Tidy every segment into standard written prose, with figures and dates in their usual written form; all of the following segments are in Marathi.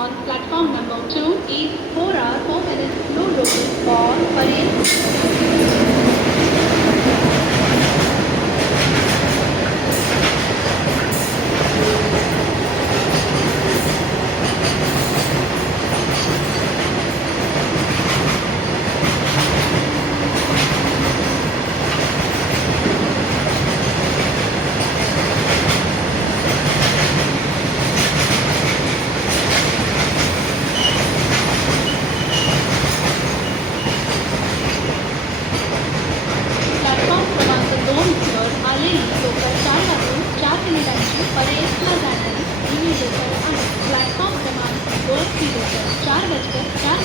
On platform number 2 is 4 hours 4 minutes slow local for Parel. Platform क्रमांक 2वर आलेली लोकल 4 वाजून 4 मिनिटांची परेलला जाणारी ही लोकल आहे. प्लॅटफॉर्म क्रमांक 2 की लोकल 4:04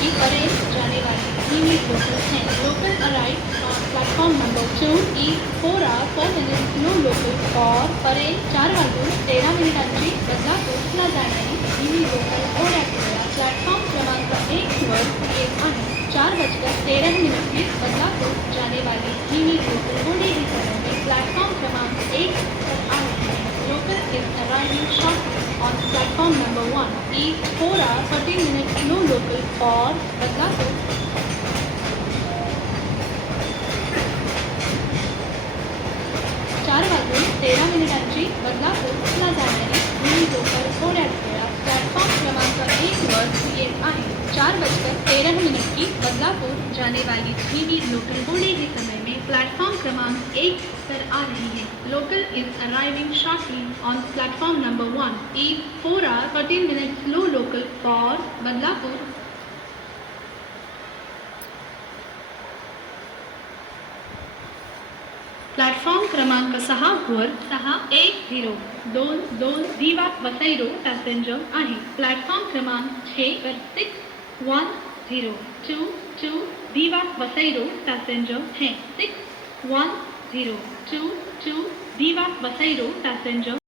की परेल जाने वाली ही लोकल है. Local arrive on platform number 2 is 4 hours 4 minutes no local for Parel 4 वाजून 13 मिनिटांची बदलापूरला जाणारी ही लोकल ओढ्यात प्लॅटफॉर्म क्रमांक 1वर येत आहे. 4:13 की बदलापूर जाने वाली ही लोकल होने की समय में प्लेटफॉर्म क्रमांक 1 पर आ रही है. Local is arriving shortly on platform number 1 is 4 hours 13 minutes no local for Badlapur. 4 वाजून 13 मिनिटांची बदलापूरला जाणारी ही लोकल होण्यात प्लॅटफॉर्म क्रमांक 1वर येत आहे. 4:13 की बदलापुर जाने वाली ही लोकल होने के समय में प्लेटफॉर्म क्रमांक 1 पर आ रही है. Local is arriving shortly on platform number 1 is 4 hours 13 minutes slow local for Badlapur. Platform क्रमांक 6वर 61022 दिवा वसई पॅसेंजर आहे. प्लॅटफॉर्म क्रमांक 6 पर 610222 दिवा वसई पॅसेंजर है. 610222 दिवा वसई पैसेंजर